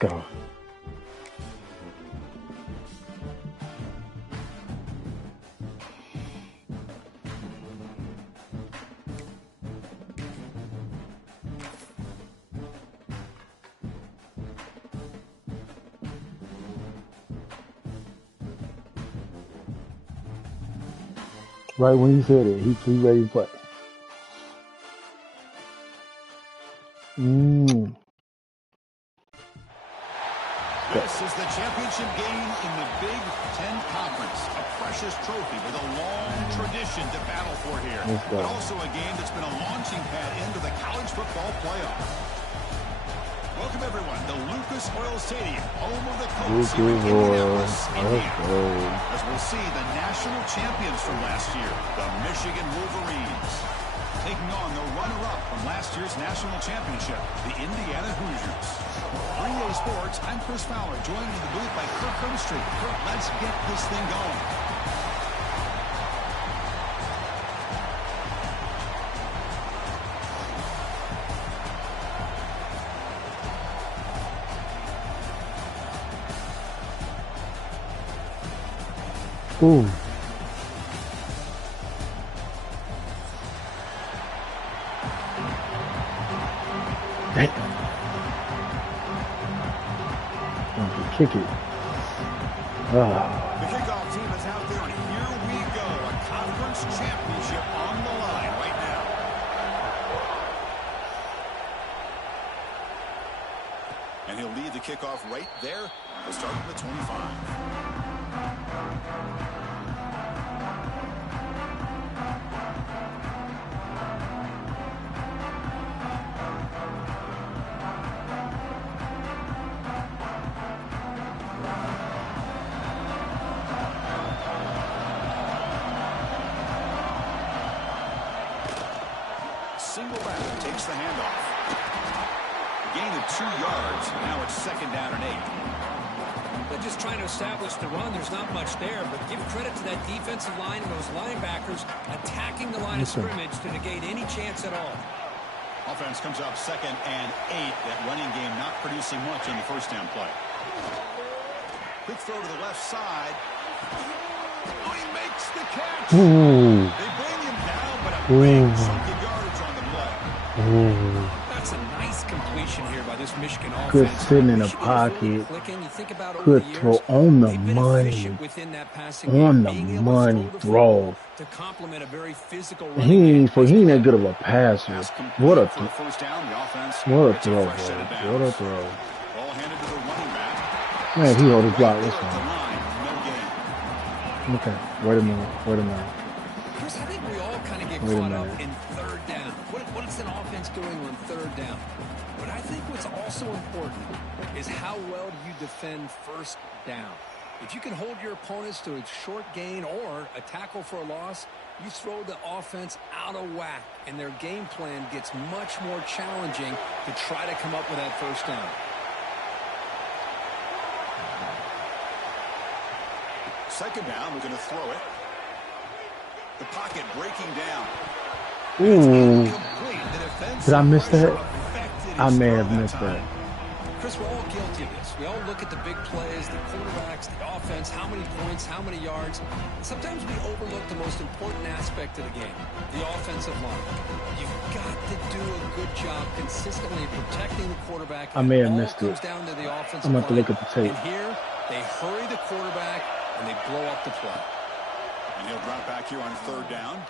Go. Right when he said it, he's ready to play. This is the championship game in the Big Ten Conference. A precious trophy with a long tradition to battle for here. But also a game that's been a launching pad into the college football playoff. Welcome, everyone, to Lucas Oil Stadium, home of the Colts here in Indianapolis, Indiana. As we'll see the national champions from last year, the Michigan Wolverines, taking on the runner-up from last year's national championship, the Indiana Hoosiers. 3A Sports, I'm Chris Fowler, joined in the booth by Kirk Hermstreet. Kirk, let's get this thing going. Ooh. Kick it. The kickoff team is out there, and here we go. A conference championship on the line right now. And he'll lead the kickoff right there. We'll start at the 25. Single back takes the handoff. Gain of 2 yards. Now it's 2nd down and 8. They're just trying to establish the run. There's not much there, but give credit to that defensive line and those linebackers attacking the line of scrimmage to negate any chance at all. Offense comes up 2nd and 8. That running game not producing much on the first down play. Quick throw to the left side. Oh, he makes the catch. Ooh. They bring him down, but a big chunk of yardage on the play. That's a nice completion here by this Michigan offense. Good sitting in the pocket. Good throw on the money. On the money throw. To complement a very physical he ain't that good of a passer. What a throw. What a throw, bro. What a throw. Man, he hold his block. This one. Okay, wait a minute. Chris, I think we all kind of get caught up in 3rd down. What is an offense doing on 3rd down? But I think what's also important is how well you defend 1st down. If you can hold your opponents to a short gain or a tackle for a loss, you throw the offense out of whack, and their game plan gets much more challenging to try to come up with that 1st down. Second down, we're going to throw it. The pocket breaking down. Ooh. Did I miss that? I may have missed that. Chris, we're all guilty of this. We all look at the big plays, the quarterbacks, the offense, how many points, how many yards. And sometimes we overlook the most important aspect of the game, the offensive line. You've got to do a good job consistently protecting the quarterback. I may have missed it. Down to the offensive I'm going to have to look at the tape. And here, they hurry the quarterback, and they blow up the play. And he'll drop back here on 3rd down.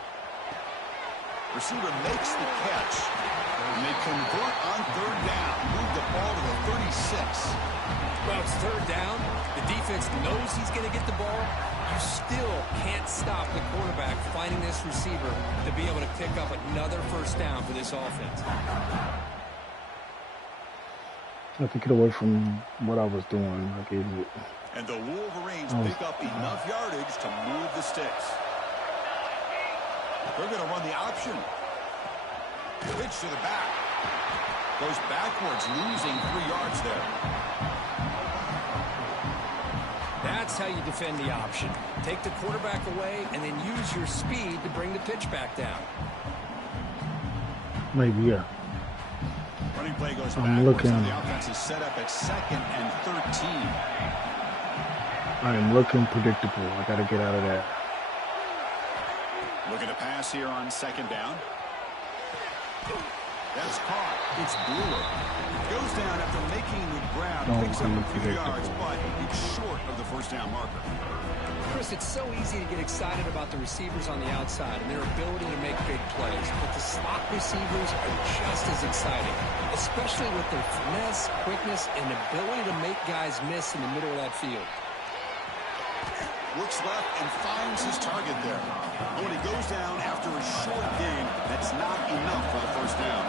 Receiver makes the catch. And they convert on 3rd down. Move the ball to the 36. Well, it's 3rd down. The defense knows he's going to get the ball. You still can't stop the quarterback finding this receiver to be able to pick up another 1st down for this offense. I have to get away from what I was doing. I gave it. And the Wolverines pick up enough yardage to move the sticks. They're going to run the option. Pitch to the back. Goes backwards, losing 3 yards there. That's how you defend the option. Take the quarterback away and then use your speed to bring the pitch back down. Maybe, yeah. Running play goes I'm backwards. looking. The offense is set up at 2nd and 13. I am looking predictable. I got to get out of that. Looking to pass here on 2nd down. That's caught. It's Brewer. Goes down after making the grab. Picks up a few yards, but it's short of the first down marker. Chris, it's so easy to get excited about the receivers on the outside and their ability to make big plays, but the slot receivers are just as exciting, especially with their finesse, quickness, and ability to make guys miss in the middle of that field. Looks left and finds his target there. But when he goes down after a short gain, that's not enough for the first down.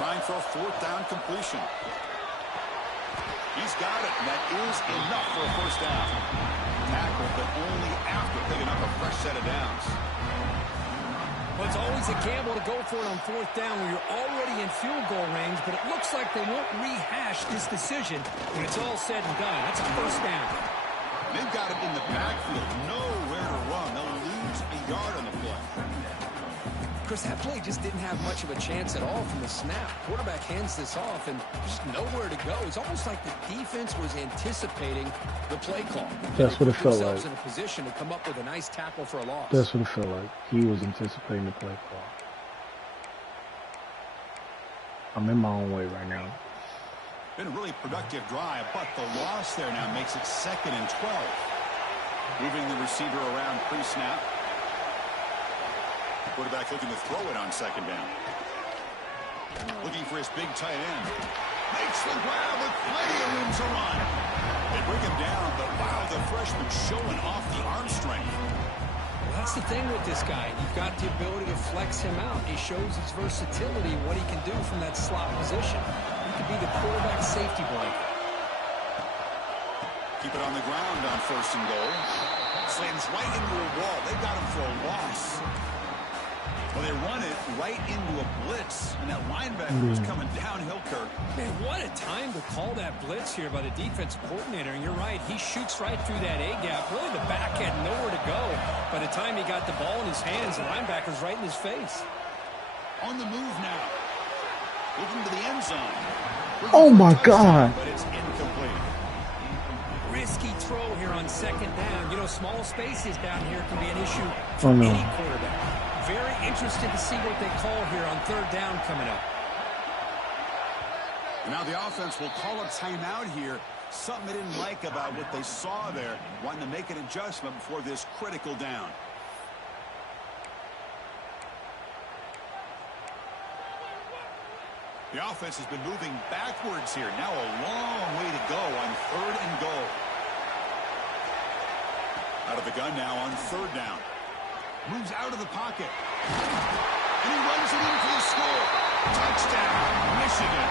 Trying for a 4th down completion. He's got it, and that is enough for a first down. Tackled, but only after picking up a fresh set of downs. Well, it's always a gamble to go for it on 4th down when you're already in field goal range, but it looks like they won't rehash this decision when it's all said and done. That's a first down. They've got it in the backfield. Nowhere to run. They'll lose a yard on the play. Chris, that play just didn't have much of a chance at all from the snap. Quarterback hands this off and just nowhere to go. It's almost like the defense was anticipating the play call. That's what it felt like. In a position to come up with a nice tackle for a loss. That's what it felt like. He was anticipating the play call. I'm in my own way right now. Been a really productive drive, but the loss there now makes it 2nd and 12. Moving the receiver around pre-snap. Quarterback looking to throw it on 2nd down. Looking for his big tight end. Makes the grab with plenty of room to run. They bring him down, but wow, the freshman showing off the arm strength. Well, that's the thing with this guy. You've got the ability to flex him out. He shows his versatility, what he can do from that slot position. He could be the quarterback safety blanket. Keep it on the ground on 1st and goal. Slams right into a wall. They've got him for a loss. Well, they run it right into a blitz, and that linebacker was coming downhill, Kirk. Man, what a time to call that blitz here by the defense coordinator. And you're right, he shoots right through that A-gap. Really, the back had nowhere to go. By the time he got the ball in his hands, the linebacker's right in his face. On the move now. Looking to the end zone. Oh, my God. But it's incomplete. Risky throw here on 2nd down. You know, small spaces down here can be an issue for any quarterback. Very interested to see what they call here on 3rd down coming up. Now the offense will call a timeout here. Something they didn't like about what they saw there. Wanting to make an adjustment before this critical down. The offense has been moving backwards here. Now a long way to go on 3rd and goal. Out of the gun now on 3rd down. Moves out of the pocket. And he runs it in for the score. Touchdown, Michigan.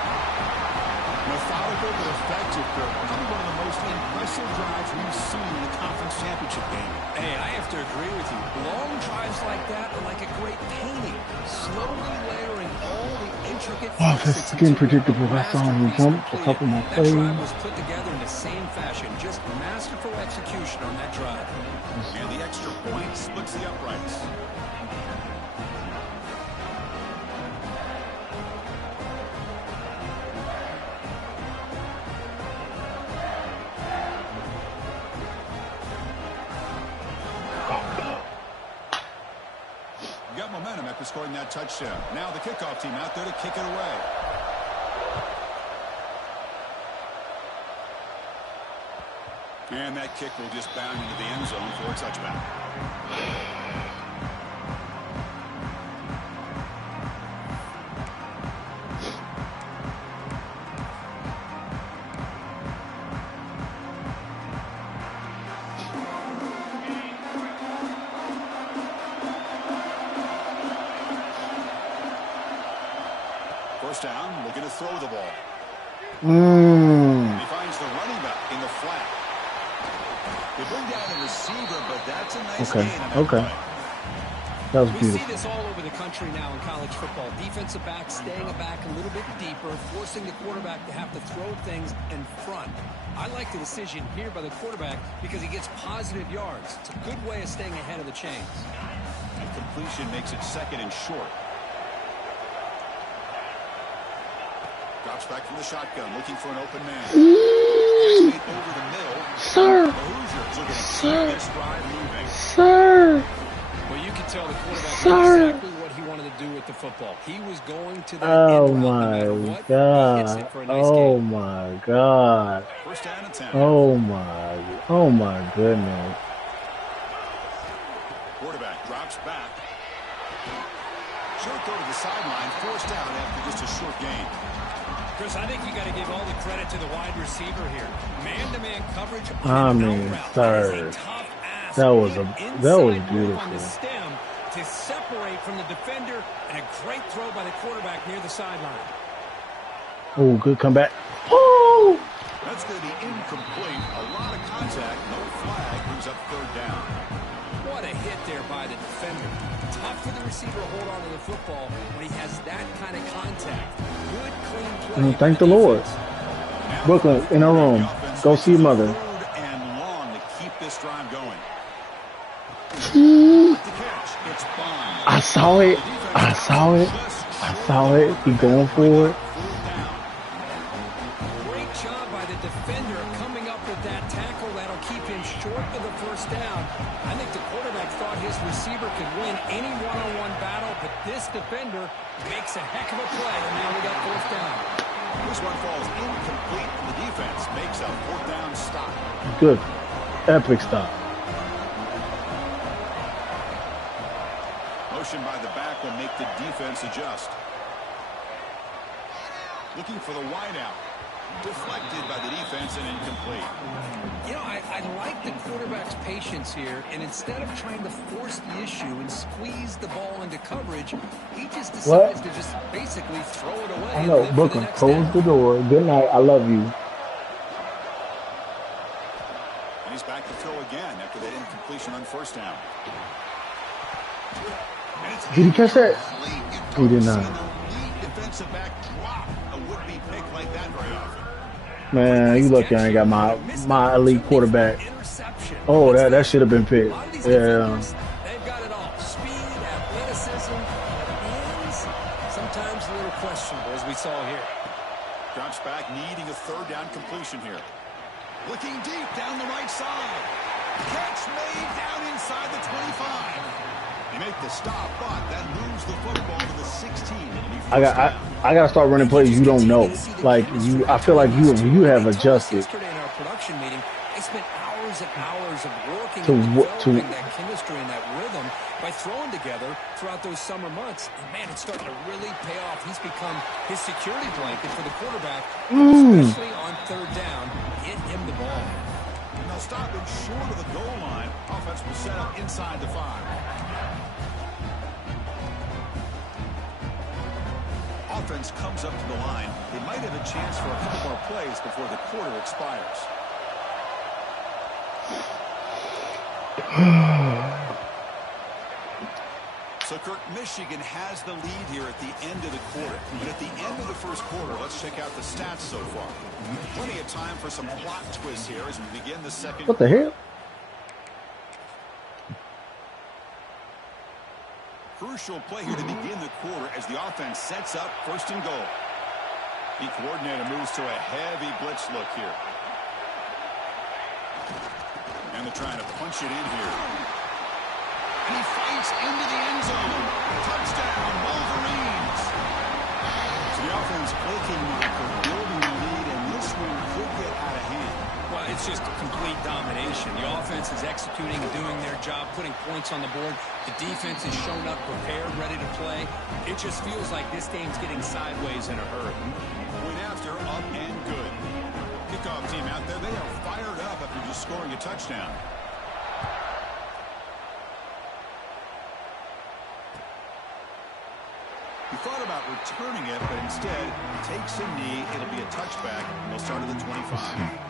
Methodical but effective, Kirk. Probably one of the most impressive drives we've seen in a conference championship game. Hey, I have to agree with you. Long drives like that are like a great painting. Slowly layering all the intricate... Wow, that's getting predictable. I saw him jump a couple more plays. That drive was put together in the same fashion. Just masterful execution on that drive. And the extra point splits the uprights. Got momentum after scoring that touchdown. Now the kickoff team out there to kick it away. And that kick will just bound into the end zone for a touchback. First down, looking to throw the ball. He finds the running back in the flat. They bring down the receiver, but that's a nice gain on that play. That was We beautiful. see this all over the country now in college football. Defensive backs staying back a little bit deeper, forcing the quarterback to have to throw things in front. I like the decision here by the quarterback because he gets positive yards. It's a good way of staying ahead of the chains. And completion makes it 2nd and short. Drops back from the shotgun, looking for an open man. Over the middle. Sir. The Hoosiers are going to keep this drive moving. Sir. Well, you can tell the quarterback knew exactly what he wanted to do with the football. He was going to that end route no matter what. He hits it for a nice Oh gain. my God. First down and 10. Oh my goodness. Quarterback drops back. Short throw to the sideline, forced out after just a short gain. Chris, I think you got to give all the credit to the wide receiver here. Man-to-man coverage. I mean, sir, that was beautiful. On the stem to separate from the defender, and a great throw by the quarterback near the sideline. Oh, good comeback. Oh! That's going to be incomplete. A lot of contact, no flag, brings up 3rd down. What a hit there by the defender. Tough for the receiver to hold on to the football when he has that kind of contact. Good, clean play. Thank the Lord. Brooklyn, in our room. Go see your mother. And long to keep this drive going. I saw it. He going for it. Great job by the defender coming up with that tackle that'll keep him short of the first down. I think the quarterback thought his receiver could win any one-on-one battle, but this defender makes a heck of a play, and now we got 4th down. This one falls incomplete, and the defense makes a 4th down stop. Good. Epic stop. Motion by the back will make the defense adjust. Looking for the wideout. Deflected by the defense and incomplete. You know, I like the quarterback's patience here, and instead of trying to force the issue and squeeze the ball into coverage, he just decides to just basically throw it away. I know, Brooklyn, close the door. Good night. I love you. And he's back to throw again after that incompletion on 1st down. Did he catch that? He did not. Defensive back drop a would-be pick like that very often. Man, you lucky I ain't got my elite quarterback. Oh, that should have been picked. Yeah. They've got it all. Speed, athleticism, hands. Sometimes a little questionable, as we saw here. Drops back, needing a 3rd down completion here. Looking deep down the right side. Catch made down inside the 25. They make the stop, but that moves the football to the 16. I got to start running plays you don't know. Like I feel like you have adjusted. Yesterday in our production meeting, I spent hours and hours of working to developing that chemistry and that rhythm by throwing together throughout those summer months. And man, it's starting to really pay off. He's become his security blanket for the quarterback, especially on 3rd down. Get him the ball. And they'll stop him short of the goal line. Offense will set up inside the 5. Offense comes up to the line. They might have a chance for a couple more plays before the quarter expires. So, Kirk, Michigan has the lead here at the end of the quarter. But at the end of the 1st quarter, let's check out the stats so far. Plenty of time for some plot twists here as we begin the 2nd. What the hell? Crucial play here to begin the quarter as the offense sets up 1st and goal. The coordinator moves to a heavy blitz look here. And they're trying to punch it in here. And he fights into the end zone. Touchdown, Wolverines. So the offense clicking now for building the lead, and this one could get out of hand. Well, it's just complete domination. The offense is executing and doing their job, putting points on the board. The defense is shown up, prepared, ready to play. It just feels like this game's getting sideways in a hurry. Point after, up and good. Kickoff team out there, they are fired up after just scoring a touchdown. He thought about returning it, but instead takes a knee. It'll be a touchback, and they'll start at the 25.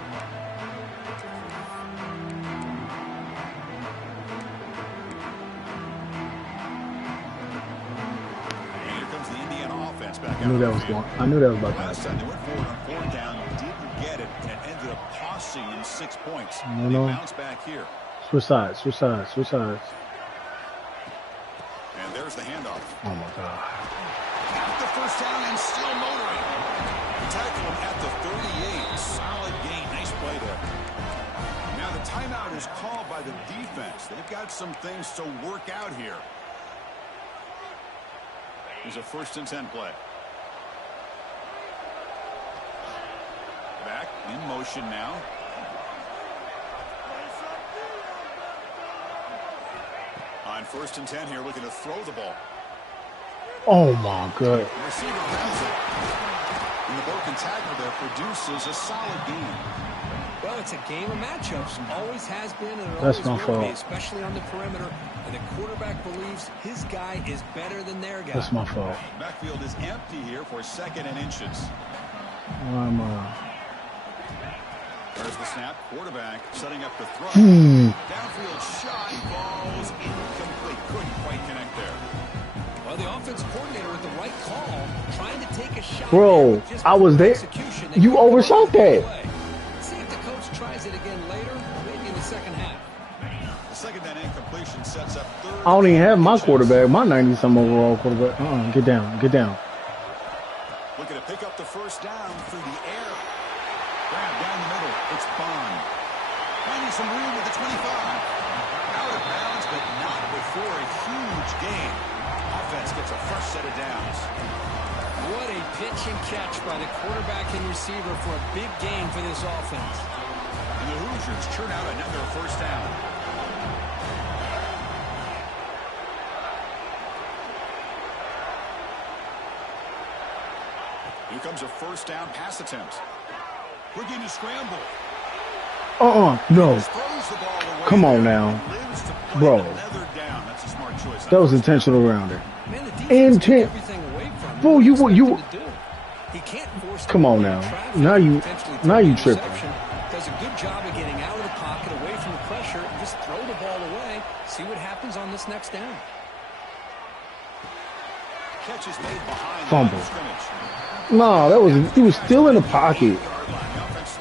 I knew that was going. I knew that was about to Last time happen. they went for it on fourth down, didn't get it, and it ended up costing them 6 points. No, They no. bounce back here. Switch sides. Switch sides. Switch sides. And there's the handoff. Oh my God. Got the first down and still motoring. Tackle him at the 38. Solid gain. Nice play there. Now the timeout is called by the defense. They've got some things to work out here. Here's a 1st and 10 play. Back in motion now. On 1st and 10 here, looking to throw the ball. Oh my God. The receiver grabs it. And the broken tackle there produces a solid gain. Well, it's a game of matchups. Always has been, and it That's always my will be, fault. especially on the perimeter. And the quarterback believes his guy is better than their guy. That's my fault. Backfield is empty here for 2nd and inches. Why am I? There's the snap. Quarterback setting up the throw. Hmm. Downfield shot falls incomplete. Couldn't quite connect there. Well, the offense coordinator with the right call, trying to take a shot. Bro, I was there. You overshot that. See if the coach tries it again later, maybe in the second half. The second down incompletion sets up 3rd. I don't even have my quarterback. My 90-some overall quarterback. Get down. Get down. Looking to pick up the first down through the air. Grab down the middle. It's Bond. Finding some room at the 25. Out of bounds, but not before a huge gain. Offense gets a fresh set of downs. What a pitch and catch by the quarterback and receiver for a big gain for this offense. And the Hoosiers churn out another first down. Here comes a first down pass attempt. Looking to scramble. No. Throws the ball away. Come on now. Lives to play Bro. another down. That's a smart choice. That was intentional around there. Man, the defense took Intent. everything away from him. Bro, What do you- expect you- him to do? He can't force the Come on ball now. in traffic, Now you- potentially now throw you an tripping. interception. Does a good job of getting out of the pocket, away from the pressure, and just throw the ball away. See what happens on this next down. Catch is made behind the Fumble. line of scrimmage. No, he was still in the pocket.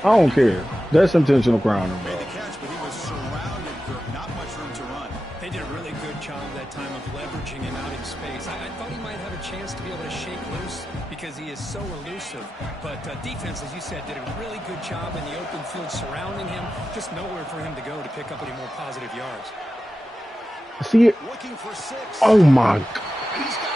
I don't care. That's intentional grounding, bro. Made the catch, but he was surrounded for not much room to run. They did a really good job that time of leveraging him out in space. I thought he might have a chance to be able to shake loose because he is so elusive. But defense, as you said, did a really good job in the open field surrounding him. Just nowhere for him to go to pick up any more positive yards. See it? Looking for 6. Oh my. He's got it.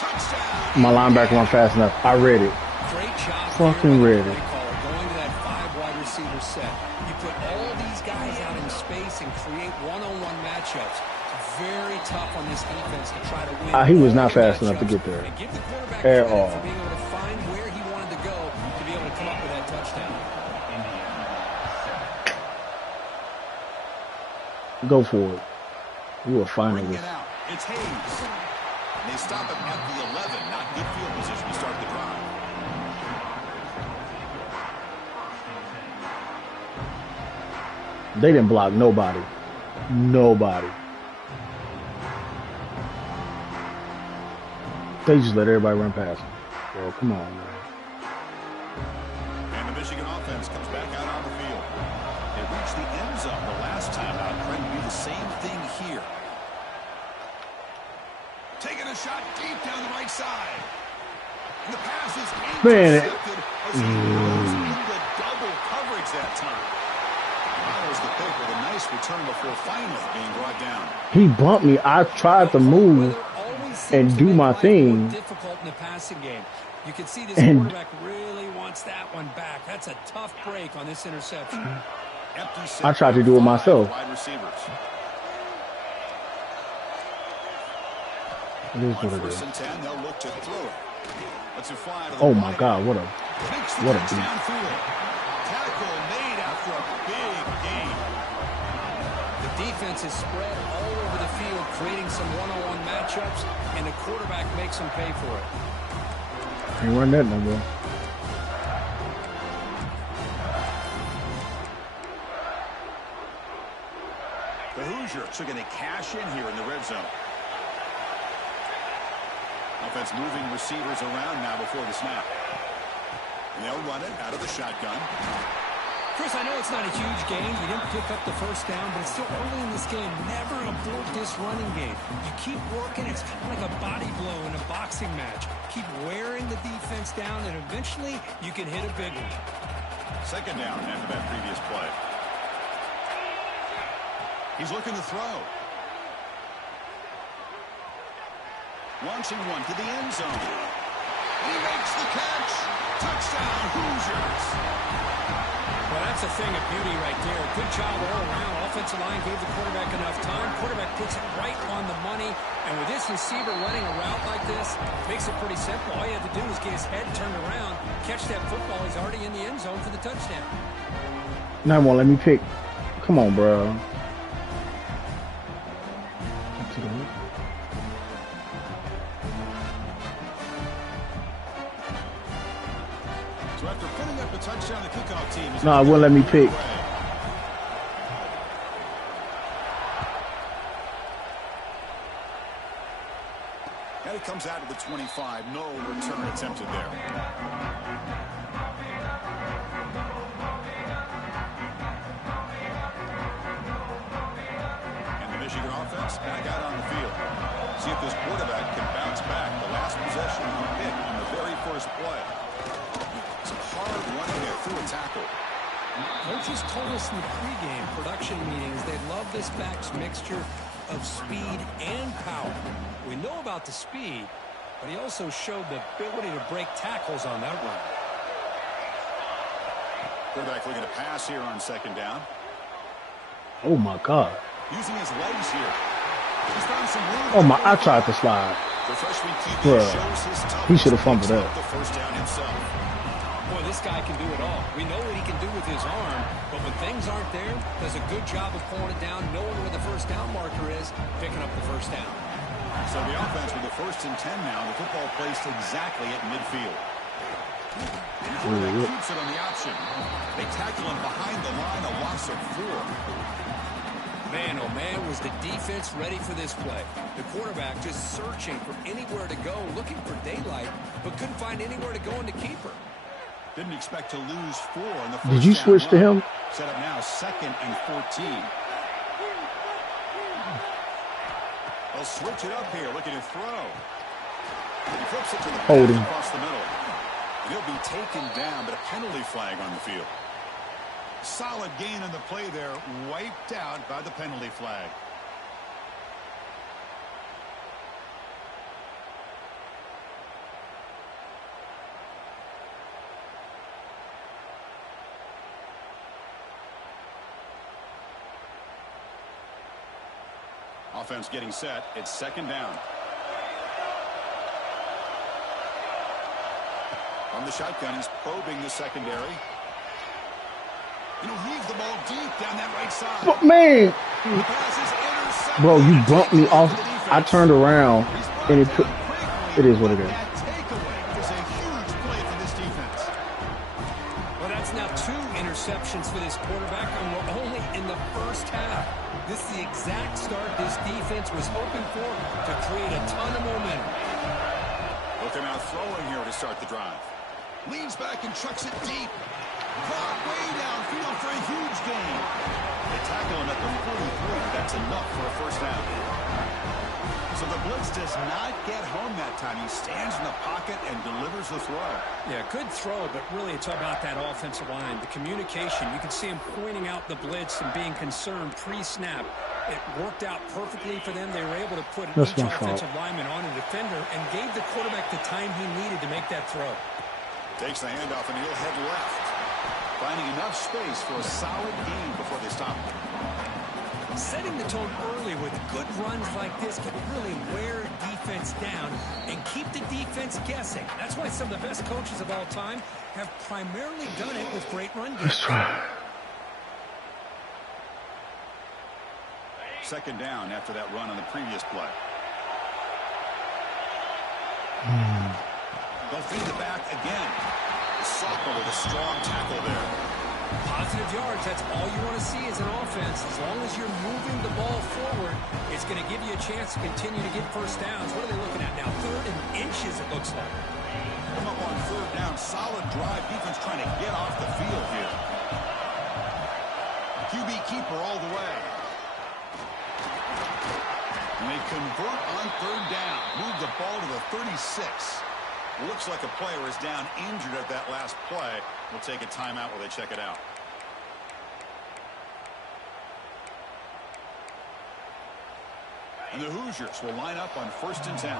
Touchdown. My linebacker went fast enough. I read it. Great job. Fucking here by the ready. play caller, going to that 5 wide receiver set. You put all these guys out in space and create one-on-one matchups. Very tough on this defense to try to win. He was not all fast enough to matchups. get there. And give the quarterback At credit all. for being able to find where he wanted to go to be able to come up with that touchdown. Go for it. You a Bringing finalist. it out. It's Hayes. And they stop him at the 11. Not good field position to start the drive. They didn't block nobody. Nobody. They just let everybody run past them. Bro, come on, man. And the Michigan offense comes back out on the field. They reached the end zone the last time out. Trying to do the same thing here. Taking a shot deep down the right side. And the pass is intercepted as he goes into double coverage that time. That was the pick with a nice return before finally being brought down. He bumped me. I tried to move and do my thing. Difficult in the passing game. You can see this And- quarterback really wants that one back. That's a tough break on this interception. Empty set I tried to do it myself. wide receivers. It is On what it first is. and 10, they'll look to throw it. Let's it fly to the Oh my right. God, what a Makes the what a catch beat. downfield. Tackle made after a big gain. The defense is spread all over the field, creating some one-on-one matchups, and the quarterback makes them pay for it. Ain't run that no more. The Hoosiers are going to cash in here in the red zone. A offense moving receivers around now before the snap. And they'll run it out of the shotgun. Chris, I know it's not a huge game. You didn't pick up the first down, but it's still early in this game. Never abort this running game. You keep working. It's kind of like a body blow in a boxing match. Keep wearing the defense down, and eventually you can hit a big one. Second down after that previous play. He's looking to throw. Launching one to the end zone. He makes the catch. Touchdown, Hoosiers. Well, that's a thing of beauty right there. Good job all around. Offensive line gave the quarterback enough time. Quarterback puts it right on the money. And with this receiver running a route like this, makes it pretty simple. All you have to do is get his head turned around, catch that football. He's already in the end zone for the touchdown. Now won't let me pick. Come on, bro. So after putting up a touchdown, the kickoff team is... No, it won't let me pick. And it comes out of the 25. No return attempted there. And the Michigan offense back out on the field. See if this quarterback can bounce back. The last possession he picked on the very first play. Some hard running there through a tackle. Coaches told us in the pregame production meetings they love this back's mixture of speed and power. We know about the speed, but he also showed the ability to break tackles on that run. Quarterback looking to pass here on second down. Oh my God. Using his legs here. He's found some room. Oh my, I tried to slide. The freshman QB Bruh. shows his toughness. He should have fumbled Picks that. up the first down himself. Boy, this guy can do it all. We know what he can do with his arm, but when things aren't there, does a good job of pulling it down, knowing where the first down marker is, picking up the first down. So the offense with the 1st and 10 now. The football placed exactly at midfield. And the quarterback keeps it on the option. They tackle him behind the line, a loss of 4. Man, oh man, was the defense ready for this play. The quarterback just searching for anywhere to go, looking for daylight, but couldn't find anywhere to go in the keeper. Didn't expect to lose 4 in the first. Did you switch to him? Set up now 2nd and 14. They'll switch it up here, looking to throw. He flips it to the Hold pass him. across the middle. He'll be taken down, but a penalty flag on the field. Solid gain on the play there, wiped out by the penalty flag. Offense getting set. It's second down. From the shotgun, he's probing the secondary. And he'll heave the ball deep down that right side. But man, The pass is intercepted. bro, you bumped me off. I turned around and it put. It is what it is. That takeaway is a huge play for this defense. Well, that's now 2 interceptions for this quarterback, and we're only in the first half. This is the exact start this defense was hoping for to create a ton of momentum. Looking out throwing here to start the drive. Leans back and chucks it deep. Caught way downfield for a huge gain. They tackle him at the 43. That's enough for a first down. So the blitz does not get home that time. He stands in the pocket and delivers the throw. Yeah, good throw, but really it's about that offensive line. The communication, you can see him pointing out the blitz and being concerned pre-snap. It worked out perfectly for them. They were able to put each offensive lineman on a defender and gave the quarterback the time he needed to make that throw. Takes the handoff and he'll head left. Finding enough space for a solid gain before they stop him. Setting the tone early with good runs like this can really wear defense down and keep the defense guessing. That's why some of the best coaches of all time have primarily done it with great run games. Second down after that run on the previous play. They'll feed it back again. The sophomore with a strong tackle there. Positive yards, that's all you want to see as an offense. As long as you're moving the ball forward, it's going to give you a chance to continue to get first downs. What are they looking at now? 3rd and inches, it looks like. Come up on 3rd down. Solid drive. Defense trying to get off the field here. QB keeper all the way. And they convert on 3rd down. Move the ball to the 36. Looks like a player is down injured at that last play. We'll take a timeout while they check it out. And the Hoosiers will line up on 1st and 10.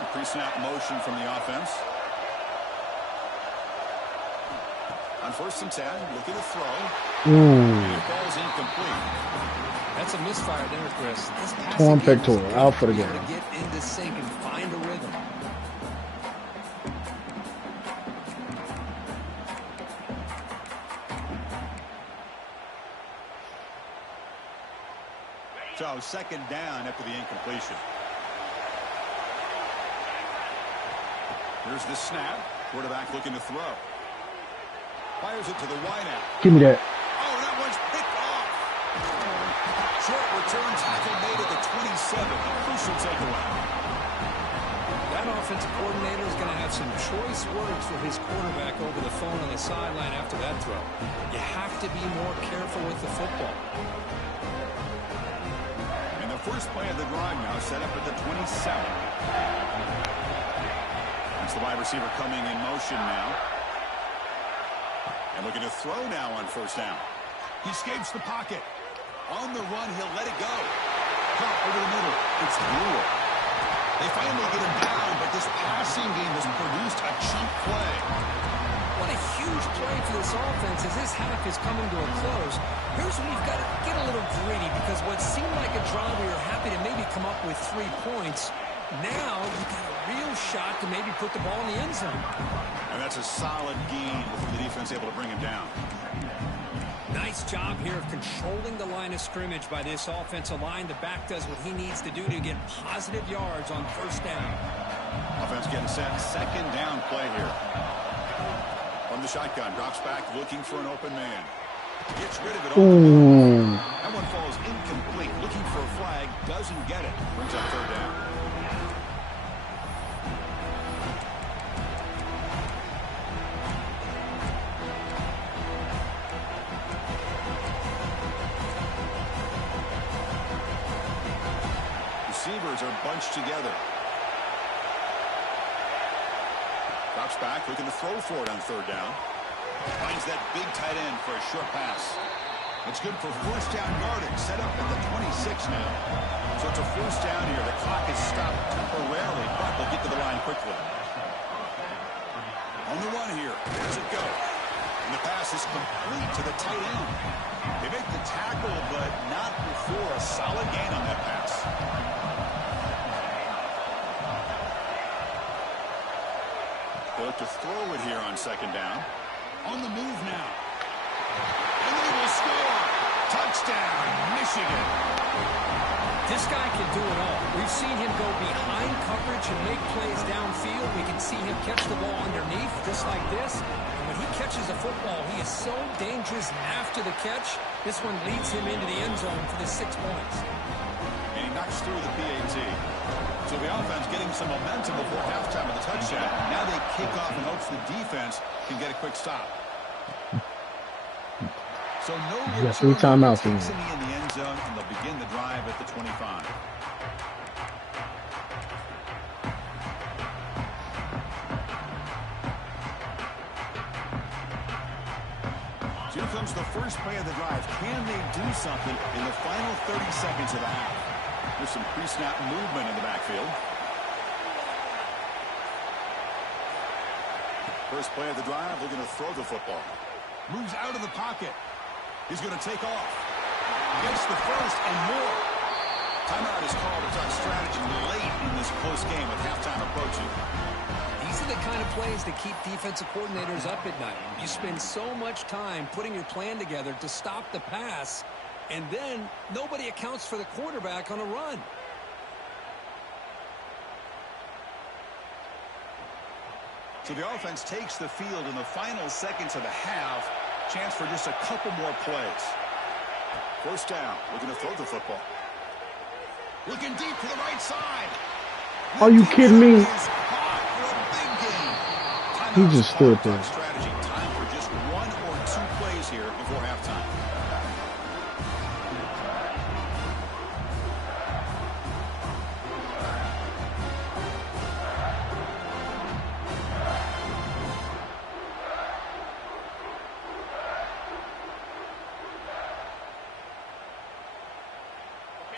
A pre-snap motion from the offense. On 1st and 10, looking to throw. And it falls incomplete. That's a misfire there, Chris. This Torn pectoral, out for the game. To get into sync and find a rhythm. So 2nd down after the incompletion. Here's the snap. Quarterback looking to throw. Fires it to the wideout. Give me that. Oh, that one's picked off. Short return tackle made at the 27. Crucial takeaway. That offensive coordinator is going to have some choice words for his quarterback over the phone on the sideline after that throw. You have to be more careful with the football. And the first play of the drive now set up at the 27. That's the wide receiver coming in motion now. And looking to throw now on 1st down. He escapes the pocket. On the run, he'll let it go. Caught over the middle. It's Brewer. They finally get him down, but this passing game has produced a cheap play. What a huge play for this offense as this half is coming to a close. Here's where you've got to get a little greedy because what seemed like a drive we were happy to maybe come up with 3 points, now you've got a real shot to maybe put the ball in the end zone. And that's a solid gain with the defense able to bring him down. Nice job here of controlling the line of scrimmage by this offensive line. The back does what he needs to do to get positive yards on 1st down. Offense getting set. 2nd down play here. From the shotgun, drops back, looking for an open man. Gets rid of it. That one falls incomplete. Looking for a flag, doesn't get it. Brings up 3rd down. Receivers are bunched together. Drops back, looking to throw for it on 3rd down. Finds that big tight end for a short pass. It's good for 1st down yardage, set up at the 26 now. So it's a 1st down here. The clock is stopped temporarily, but they'll get to the line quickly. On the run here, where's it go? And the pass is complete to the tight end. They make the tackle, but not before a solid gain on that pass. They look to throw it here on 2nd down. On the move now. And they will score. Touchdown, Michigan. This guy can do it all. We've seen him go behind coverage and make plays downfield. We can see him catch the ball underneath just like this. And when he catches the football, he is so dangerous after the catch. This one leads him into the end zone for the 6 points. And he knocks through the PAT. So the offense getting some momentum before halftime of the touchdown. Now they kick off in hopes the defense can get a quick stop. So no return. 3 timeouts takes him in the end zone, and they'll begin the drive at the 25. So here comes the first play of the drive. Can they do something in the final 30 seconds of the half? There's some pre-snap movement in the backfield. First play of the drive, looking to throw the football. Moves out of the pocket. He's going to take off. Gets the first and more. Timeout is called to talk strategy late in this close game with halftime approaching. These are the kind of plays that keep defensive coordinators up at night. You spend so much time putting your plan together to stop the pass, and then nobody accounts for the quarterback on a run. So the offense takes the field in the final seconds of the half. Chance for just a couple more plays. First down. Looking to throw the football. Looking deep to the right side. Are you kidding me? He just stood there. Strategy. Time for just 1 or 2 plays here before halftime.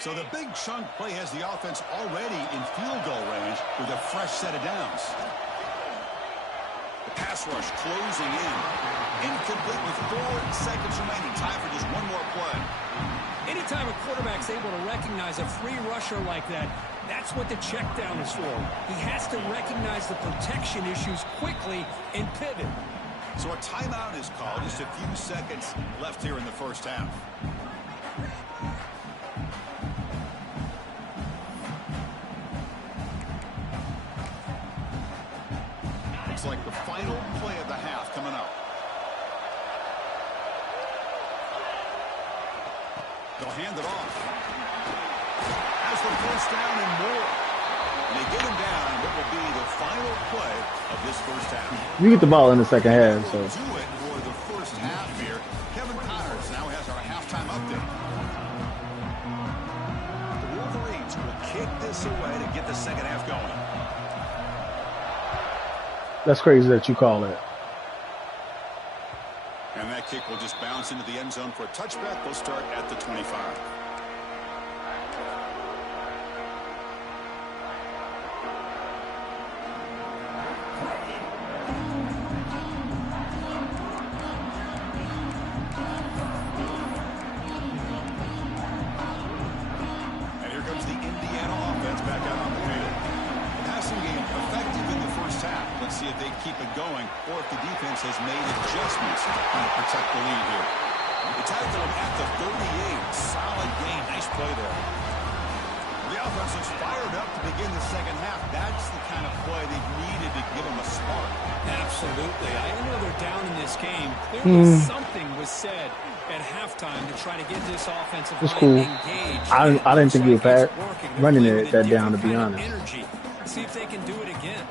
So the big chunk play has the offense already in field goal range with a fresh set of downs. The pass rush closing in. Incomplete with 4 seconds remaining. Time for just 1 more play. Anytime a quarterback's able to recognize a free rusher like that, that's what the check down is for. He has to recognize the protection issues quickly and pivot. So a timeout is called. Just a few seconds left here in the first half. Like the final play of the half coming up. They'll hand it off. Has the first down and more. And they get him down in what will be the final play of this first half. You get the ball in the second half, so. Do it for the first half here. Kevin Connors now has our halftime update. The Wolverines will kick this away to get the second half going. That's crazy that you call it. And that kick will just bounce into the end zone for a touchback. They'll start at the 25. And here comes the Indiana offense back out on the field. Passing game effective in the first half. Let's see if they keep it going or if the defense has made adjustments to protect the lead here. The tackle at the 38. Solid gain. Nice play there. The offense looks fired up to begin the second half. That's the kind of play they needed to give them a spark. Absolutely. I know they're down in this game. Clearly something was said at halftime to try to get this offensive line engaged. I didn't think you were running that down, to be honest. See if they can do it again.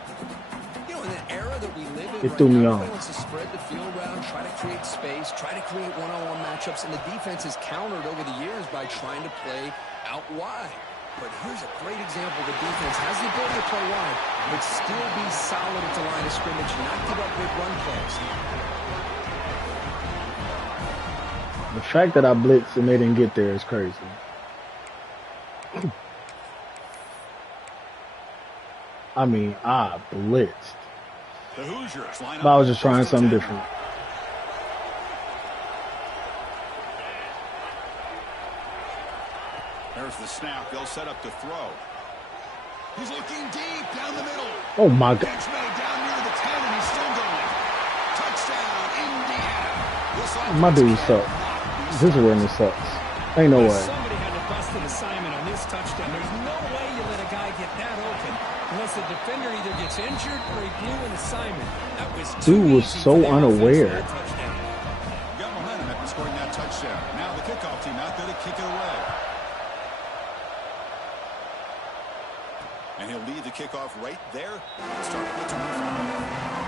You know, in the era that we live in, it threw me off. Wants to spread the field around, try to create space, try to create one-on-one matchups, and the defense has countered over the years by trying to play out wide. But here's a great example. The defense has the ability to play wide, but still be solid at the line of scrimmage, not give up big run plays. The fact that I blitzed and they didn't get there is crazy. I mean, I blitzed. The Hoosiers line up. But I was just trying something different. There's the snap. They'll set up to throw. He's looking deep down the middle. Oh, my God. Catch made down near the 10, and he's still going. Touchdown, Indiana. My dude sucks. This awareness sucks. Ain't no way. Somebody had to bust an assignment on this touchdown. There's no way you let a guy get that open unless the defender either gets injured or he blew an assignment. That was dude was so unaware. Got momentum after scoring that touchdown. Now the kickoff team out there to kick it away. And he'll lead the kickoff right there. Start at the 25.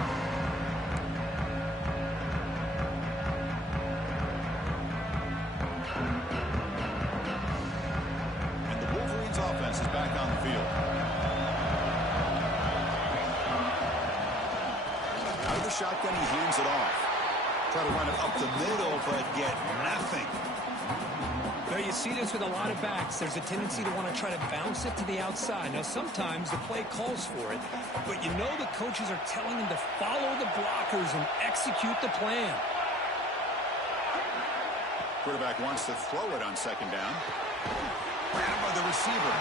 Offense is back on the field. Out of the shotgun, he hands it off. Try to run it up the middle, but get nothing. Now you see this with a lot of backs. There's a tendency to want to try to bounce it to the outside. Now sometimes the play calls for it, but you know the coaches are telling him to follow the blockers and execute the plan. Quarterback wants to throw it on second down. Grabbed by the receiver.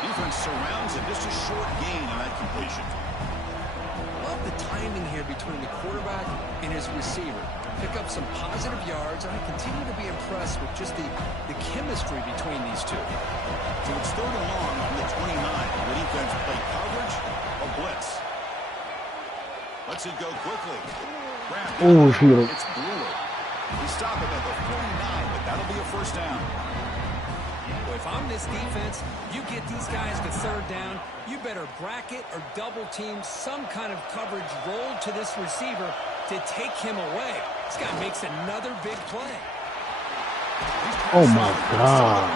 Defense surrounds him. Just a short gain on that completion. Love the timing here between the quarterback and his receiver. Pick up some positive yards, and I continue to be impressed with just the chemistry between these two. So it's third and long on the 29. The defense play coverage or blitz. Lets it go quickly. Oh, shoot. It's Brewer. We stop him at the 49, but that'll be a first down. Well, if I'm this defense, you get these guys to third down, you better bracket or double team some kind of coverage rolled to this receiver to take him away. This guy makes another big play. Oh, my God.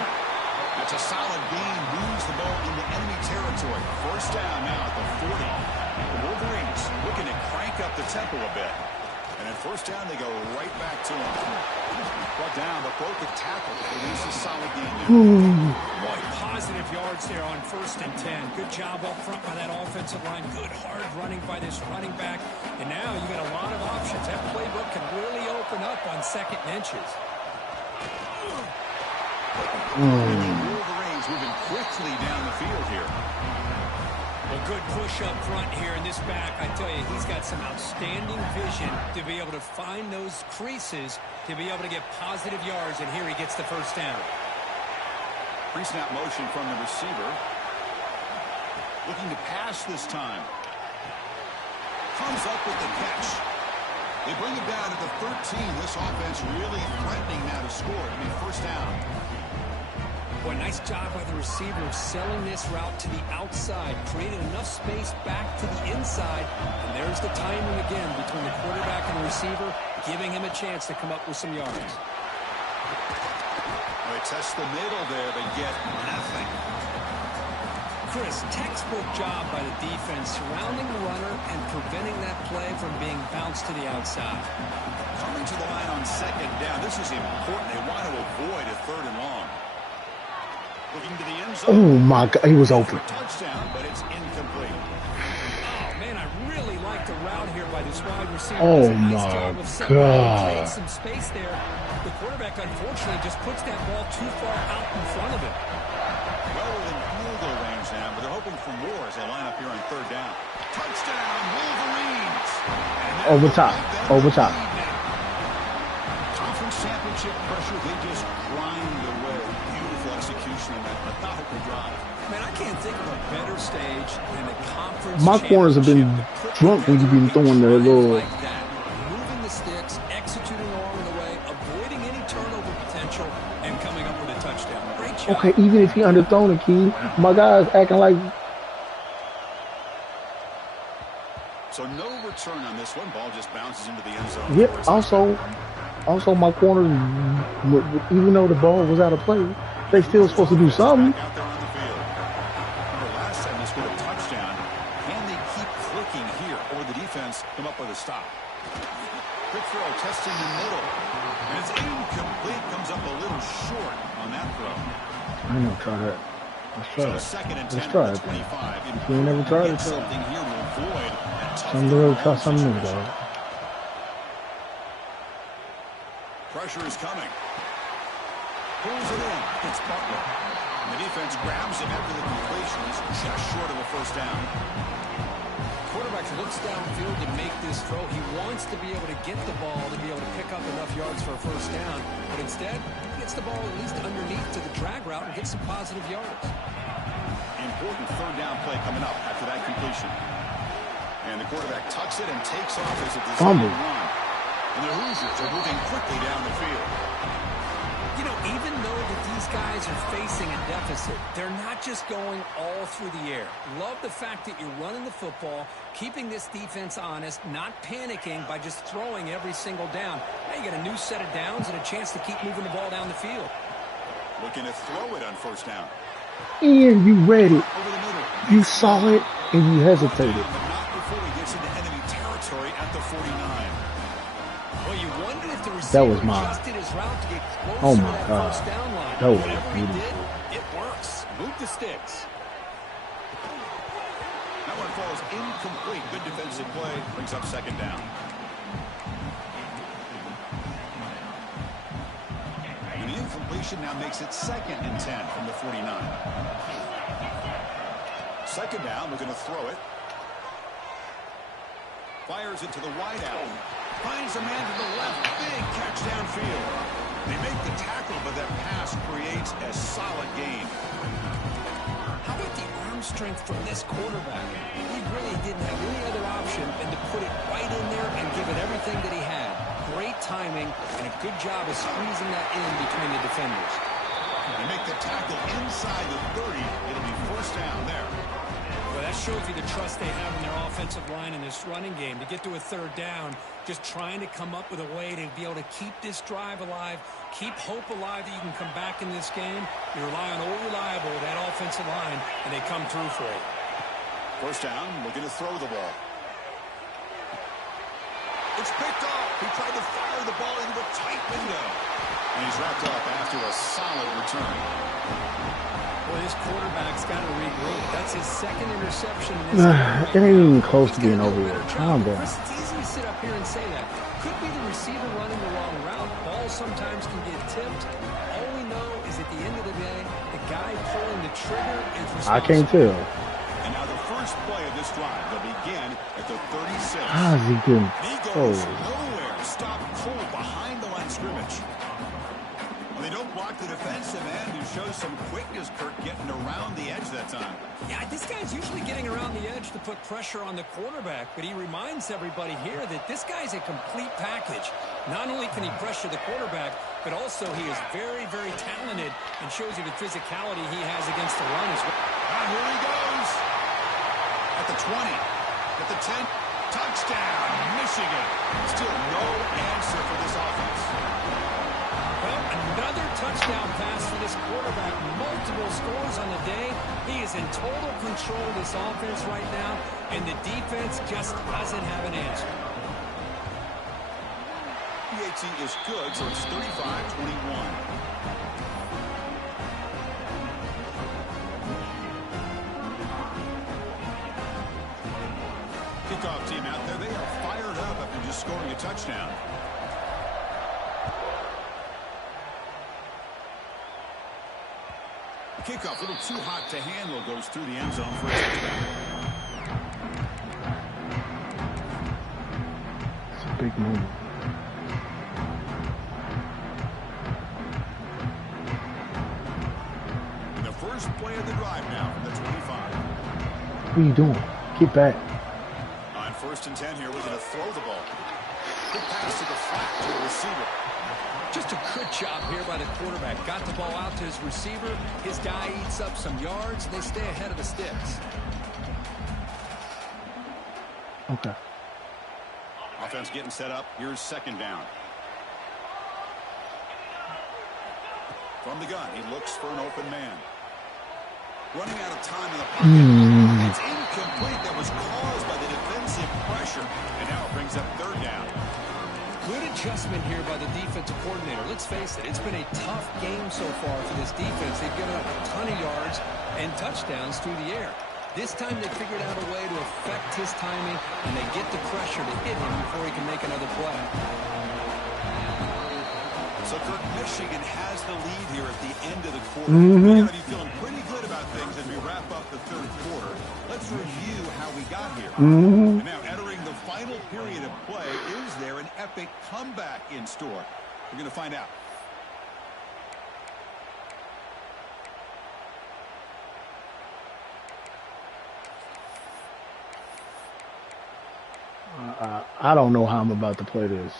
That's a solid gain. Moves the ball into enemy territory. First down now at the 40. The Wolverines looking to crank up the tempo a bit. And at first down, they go right back to him. Brought down, but broke the tackle. It is a solid game. Boy, positive yards there on 1st and 10. Good job up front by that offensive line. Good hard running by this running back. And now you got a lot of options. That playbook can really open up on 2nd and inches. The Wolverines moving quickly down the field here. A good push up front here in this back. I tell you, he's got some outstanding vision to be able to find those creases, to be able to get positive yards, and here he gets the first down. Pre-snap motion from the receiver. Looking to pass this time. Comes up with the catch. They bring it down to the 13. This offense really threatening now to score. I mean, first down. Boy, nice job by the receiver of selling this route to the outside, creating enough space back to the inside. And there's the timing again between the quarterback and the receiver, giving him a chance to come up with some yards. They test the middle there, they get nothing. Chris, textbook job by the defense surrounding the runner and preventing that play from being bounced to the outside. Coming to the line on 2nd down. This is important. They want to avoid a 3rd and long. Looking to the end zone. Oh, my God. He was open. Touchdown, but it's incomplete. Oh, man, I really like the route here by this wide receiver. Oh, nice my God. God. Some space there. The quarterback, unfortunately, just puts that ball too far out in front of him. Well within field goal range now, but they're hoping for more as they line up here on 3rd down. Touchdown, Wolverines. Over top. Over top. Conference championship pressure, they just grind away. Beautiful execution on that methodical drive. Man, I can't think of a better stage than a conference. My corners have been drunk when you've been throwing the little. Like that. Moving the sticks, executing along the way, avoiding any turnover potential, and coming up with a touchdown. Great job. Okay, even if he underthrown a key, my guy's acting like. So no return on this one. Ball just bounces into the end zone. Yep. Also, my corners, even though the ball was out of play, they still supposed to do something. Out there on the field. Remember last time they scored a touchdown. Can they keep clicking here, or the defense come up with a stop? Quick throw, testing the middle, and it's incomplete. Comes up a little short on that throw. I know. Try that. Let's try it. So 2nd and 10 Let's try it. 25. If you ain't never tried it, try Something here to avoid a tough something to really try third something new, situation. dog. Pressure is coming. Pulls it in. It's Butler. And the defense grabs him after the completion. He's just short of a first down. Quarterback looks downfield to make this throw. He wants to be able to get the ball to be able to pick up enough yards for a first down. But instead, he gets the ball at least underneath to the drag route and gets some positive yards. Important 3rd down play coming up after that completion. And the quarterback tucks it and takes off as a designed run. And the Hoosiers are moving quickly down the field. You know, even though that these guys are facing a deficit, they're not just going all through the air. Love the fact that you're running the football, keeping this defense honest, not panicking by just throwing every single down. Now you got a new set of downs and a chance to keep moving the ball down the field. Looking to throw it on first down. And you read it. Over the middle. You saw it and you hesitated. But not before he gets into enemy territory at the 49. Well, you wonder if the That receiver was mine. adjusted his route to get closer Oh to my that God. first down line. That was Whatever he beautiful. did, it works. Move the sticks. That one falls incomplete. Good defensive play. Brings up 2nd down. And the incompletion now makes it 2nd and 10 from the 49. 2nd down. Looking to throw it. Fires it to the wide out. Finds a man to the left. Big catch downfield. They make the tackle, but that pass creates a solid gain. How about the arm strength from this quarterback. He really didn't have any other option than to put it right in there and give it everything that he had. Great timing and a good job of squeezing that in between the defenders. They make the tackle inside the 30. It'll be first down there. Well, that shows you the trust they have in their offensive line in this running game. To get to a third down, just trying to come up with a way to be able to keep this drive alive, keep hope alive that you can come back in this game. You rely on old reliable, that offensive line, and they come through for you. First down, looking to throw the ball. It's picked off. He tried to fire the ball into a tight window. And he's wrapped up after a solid return. Well, this quarterback's got to regroup. That's his second interception in this game. It ain't even close to being over yet. Calm down. It's easy to sit up here and say that. Could be the receiver running the wrong route. Balls sometimes can get tipped. All we know is at the end of the day, the guy pulling the trigger is responsible. I can't tell. And now the first play of this drive, they'll begin at the 36. How's he getting? He goes nowhere. Stop cold behind the line scrimmage. Well, they don't block the defensive end, who shows some quickness, Kirk, getting around the edge that time. Yeah, this guy's usually getting around the edge to put pressure on the quarterback, but he reminds everybody here that this guy's a complete package. Not only can he pressure the quarterback, but also he is very, very talented and shows you the physicality he has against the run as well. And here he goes. At the 20, at the 10, touchdown, Michigan. Still no answer for this offense. Well, another touchdown pass for this quarterback. Multiple scores on the day. He is in total control of this offense right now, and the defense just doesn't have an answer. PAT is good, so it's 35-21. Kickoff team out there, they are fired up after just scoring a touchdown. The kickoff, a little too hot to handle, goes through the end zone for a touchdown. It's a big moment. The first play of the drive now from the 25. What are you doing? Get back. On first and 10 here, we're going to throw the ball. Good pass to the flat to the receiver. Just a good job here by the quarterback. Got the ball out to his receiver. His guy eats up some yards. They stay ahead of the sticks. Okay. Offense getting set up. Here's second down. From the gun, he looks for an open man. Running out of time in the pocket. It's incomplete. That was caused by the defensive pressure. And now it brings up third down. Good adjustment here by the defensive coordinator. Let's face it, it's been a tough game so far for this defense. They've given up a ton of yards and touchdowns through the air. This time they figured out a way to affect his timing, and they get the pressure to hit him before he can make another play. So, Kirk, Michigan has the lead here at the end of the quarter. We're going to be feeling pretty good about things as we wrap up the third quarter. Let's review how we got here. And now, entering the final period of play, is there an epic comeback in store? We're going to find out. I don't know how I'm about to play this.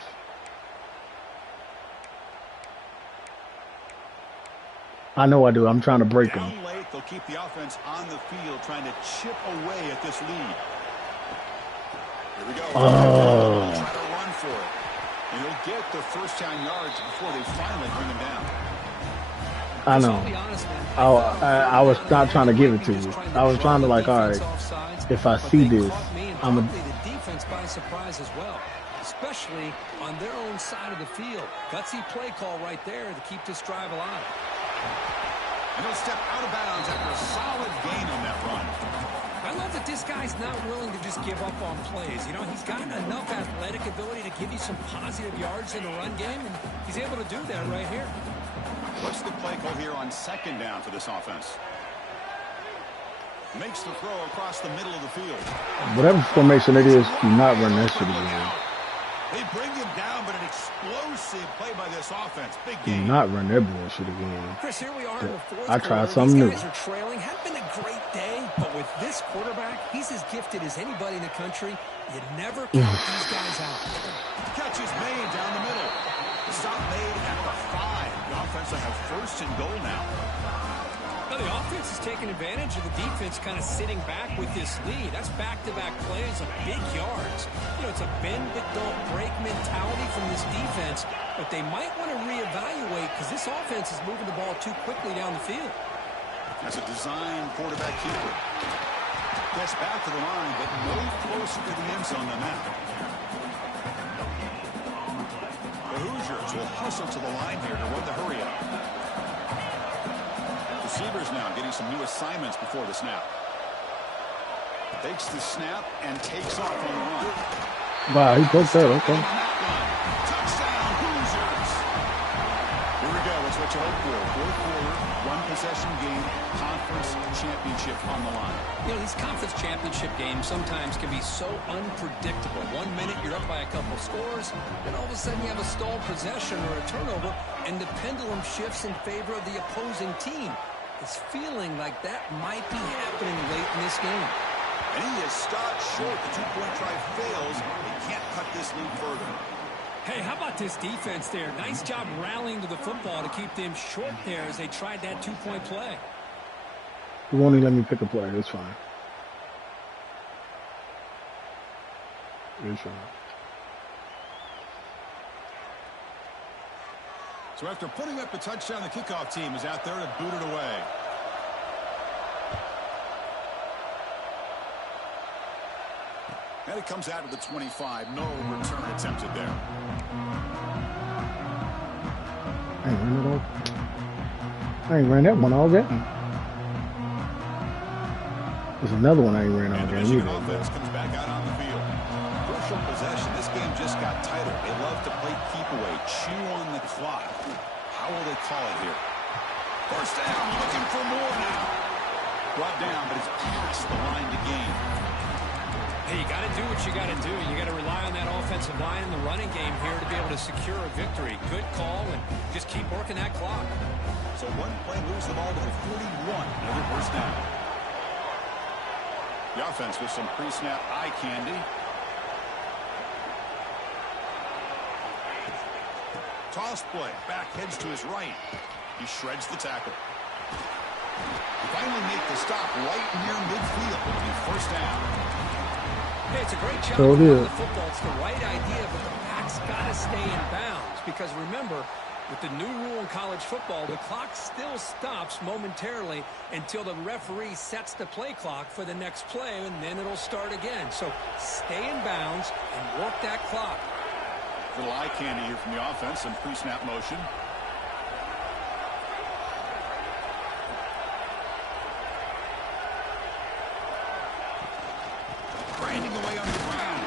I know I do. I'm trying to break them. Down late, they'll keep the offense on the field, trying to chip away at this lead. Here we go. Try to run for it. And he'll get the first down yards before they finally bring him down. I know. I was not trying to give it to you. I was trying to like, all right, if I see this, I'm a the defense by surprise as well, especially on their own side of the field. Gutsy play call right there to keep this drive alive. And he'll step out of bounds after a solid gain on that run. I love that this guy's not willing to just give up on plays. You know, he's got enough athletic ability to give you some positive yards in the run game, and he's able to do that right here. What's the play call here on second down for this offense? Makes the throw across the middle of the field. Whatever formation it is, do not run that shit again. They bring him down, but an explosive play by this offense. Big Do game. not run that bullshit again. Chris, here we are in the fourth I tried quarter. something These new. guys are trailing. Had been a great day, but with with this quarterback, he's as gifted as anybody in the country. You never count these guys out. Catch is made down the middle. Stop made at the 5. The offense will have first and goal now. Now the offense is taking advantage of the defense kind of sitting back with this lead. That's back-to-back plays of big yards. You know, it's a bend-but-don't-break mentality from this defense, but they might want to reevaluate because this offense is moving the ball too quickly down the field. That's a design quarterback keeper. Gets back to the line, but no closer to the end zone than that. The Hoosiers will hustle to the line here to run the hurry up. Receivers now getting some new assignments before the snap. Takes the snap and takes off on the run. Wow, he broke that. Okay. Touchdown, Hoosiers. Here we go. That's what you hope for. Fourth quarter, one-possession game, conference championship on the line. You know, these conference championship games sometimes can be so unpredictable. 1 minute you're up by a couple scores, then all of a sudden you have a stalled possession or a turnover, and the pendulum shifts in favor of the opposing team. It's feeling like that might be happening late in this game. And he is stopped short. The two-point try fails. They can't cut this lead further. Hey, how about this defense there? Nice job rallying to the football to keep them short there as they tried that two-point play. He won't even let me pick a play. It's fine. It's fine. So after putting up the touchdown, the kickoff team is out there to boot it away. And it comes out of the 25. No return attempted there. I ain't ran that one all game. There's another one I ain't ran all game. And the Michigan offense comes back out on the field. Crucial possession. This game just got tighter. They love to play keep away, chew on the clock. How will they call it here? First down, looking for more now. Brought down, but it's past the line to gain. Hey, you got to do what you got to do. You got to rely on that offensive line in the running game here to be able to secure a victory. Good call, and just keep working that clock. So one play, lose the ball to the 41. Another first down. The offense with some pre-snap eye candy. Toss play. Back heads to his right. He shreds the tackle. He finally make the stop right near midfield. It'll be first down. Hey, it's a great job of running the football. It's the right idea, but the back's got to stay in bounds. Because remember, with the new rule in college football, the clock still stops momentarily until the referee sets the play clock for the next play, and then it'll start again. So stay in bounds and work that clock. Little eye candy here from the offense and pre-snap motion. Grinding away on the ground.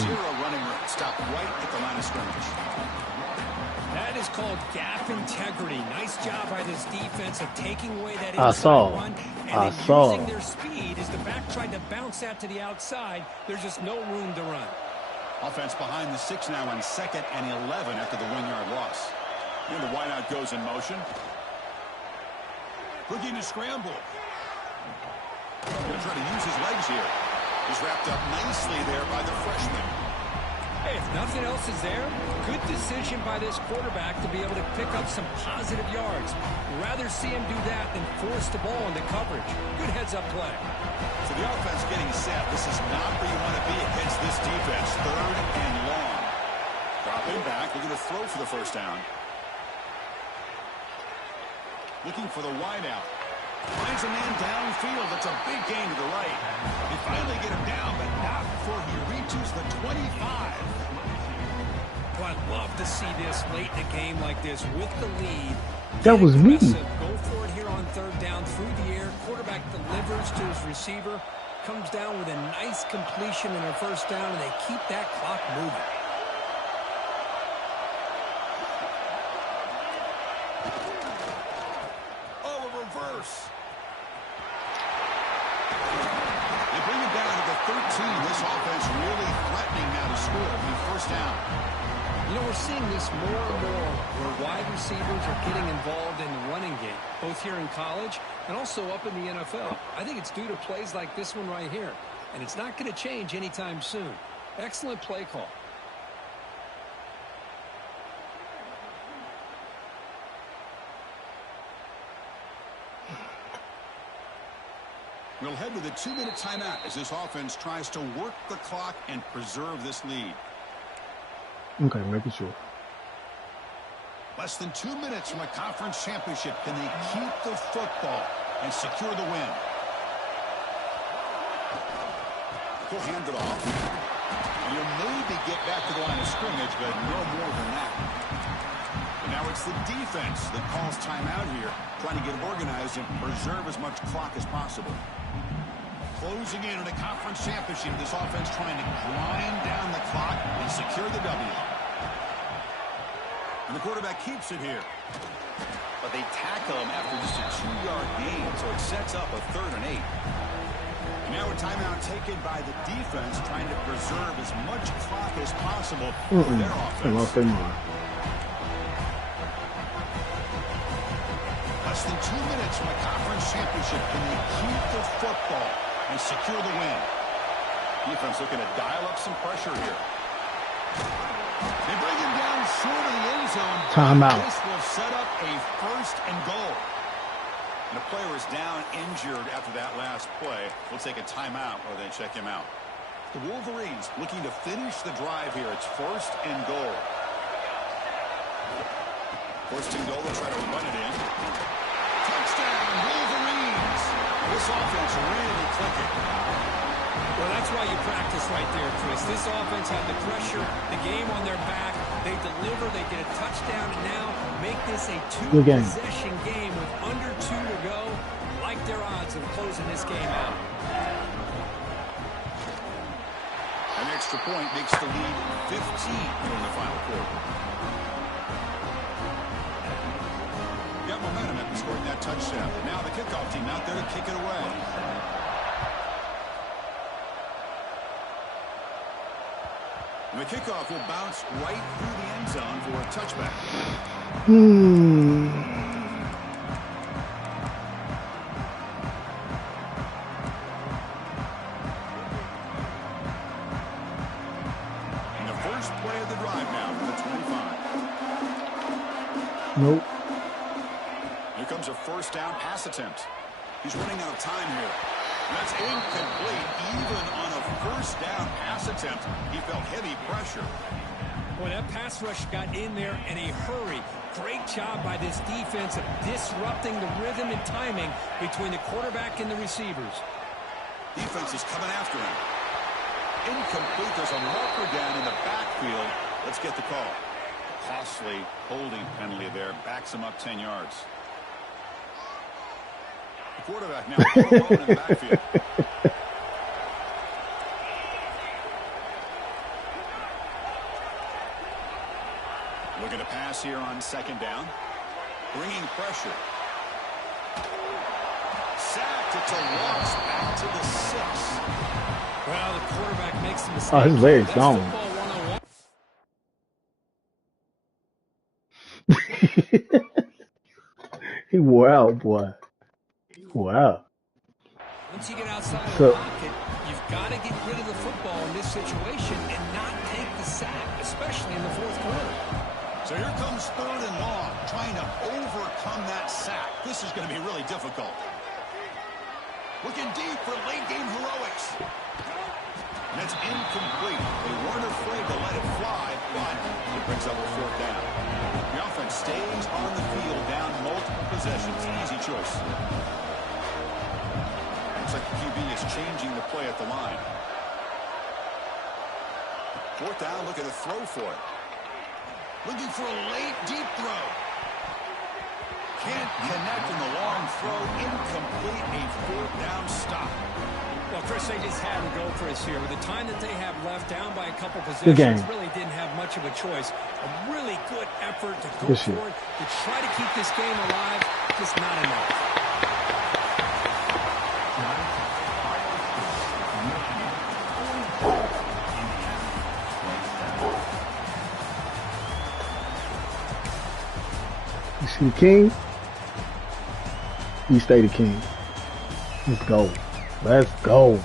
Zero running room. Stop right at the line of scrimmage. That is called gap integrity. Nice job by this defense of taking away that inside run and using their speed as the back tried to bounce that to the outside. There's just no room to run. Offense behind the 6 now on 2nd and 11 after the 1-yard loss. And the wideout goes in motion. Looking to scramble. Going to try to use his legs here. He's wrapped up nicely there by the freshman. Hey, if nothing else is there, good decision by this quarterback to be able to pick up some positive yards. Rather see him do that than force the ball into coverage. Good heads-up play. So the offense getting set. This is not where you want to be against this defense. 3rd and long. Dropping back. Looking to throw for the first down. Looking for the wideout. Finds a man downfield. That's a big gain to the right. They finally get him down, but not before he reaches the 25. Well, I'd love to see this late in a game like this with the lead. That was me. Go for it here on 3rd down through the air. Quarterback delivers to his receiver. Comes down with a nice completion in a first down, and they keep that clock moving. Oh, a reverse. They bring it down to the 13. This offense really threatening now to score. I mean, first down. You know, we're seeing this more and more where wide receivers are getting involved in the running game, both here in college and also up in the NFL. I think it's due to plays like this one right here, and it's not going to change anytime soon. Excellent play call. We'll head to the 2-minute timeout as this offense tries to work the clock and preserve this lead. Okay, making sure. Less than 2 minutes from a conference championship. Can they keep the football and secure the win? He'll hand it off. You'll maybe get back to the line of scrimmage, but no more than that. And now it's the defense that calls timeout here, trying to get organized and preserve as much clock as possible. Closing in on a conference championship, this offense trying to grind down the clock and secure the W. And the quarterback keeps it here. But they tackle him after just a 2-yard gain, so it sets up a 3rd and 8. And now a timeout taken by the defense, trying to preserve as much clock as possible for their offense. Less than 2 minutes from a conference championship. Can they keep the football and secure the win? Defense looking to dial up some pressure here. They bring him down short of the end zone. Timeout. This will set up a 1st and goal. And the player is down injured after that last play. We'll take a timeout or they check him out. The Wolverines looking to finish the drive here. It's 1st and goal. 1st and goal, they'll try to run it in. Touchdown, Wolverines! This offense really clicking. Well, that's why you practice right there, Chris. This offense had the pressure, the game on their back. They deliver, they get a touchdown, and now make this a 2-possession game with under 2 to go. Like their odds of closing this game out. An extra point makes the lead 15 in the final quarter. Got momentum after scoring that touchdown. Now the kickoff team out there to kick it away. And the kickoff will bounce right through the end zone for a touchback. And the first play of the drive now for the 25. Nope. Here comes a 1st down pass attempt. He's running out of time here. That's incomplete. Even on a 1st down pass attempt, he felt heavy pressure. Boy, that pass rush got in there in a hurry. Great job by this defense of disrupting the rhythm and timing between the quarterback and the receivers. Defense is coming after him. Incomplete. There's a marker down in the backfield. Let's get the call. Costly holding penalty there. Backs him up 10 yards. The quarterback now alone in the backfield. Looking to pass here on 2nd down. Bringing pressure. Sacked. It's a loss back to the 6. Well, the quarterback makes a mistake. Oh, his leg's gone. He wore out, boy. Wow. Once you get outside of the pocket, you've got to get rid of the football in this situation and not take the sack, especially in the 4th quarter. So here comes 3rd and long, trying to overcome that sack. This is going to be really difficult. Looking deep for late-game heroics. And it's incomplete. They weren't afraid to let it fly, but it brings up a 4th down. The offense stays on the field, down multiple possessions. Easy choice. Looks like the QB is changing the play at the line. 4th down, looking to throw for it. Looking for a late, deep throw. Can't connect in the long throw. Incomplete, a 4th down stop. Well, Chris, they just had to go for us here. With the time that they have left, down by a couple possessions, really didn't have much of a choice. A really good effort to go for it, to try to keep this game alive, just not enough. You see King? You stay the king. Let's go. Let's go.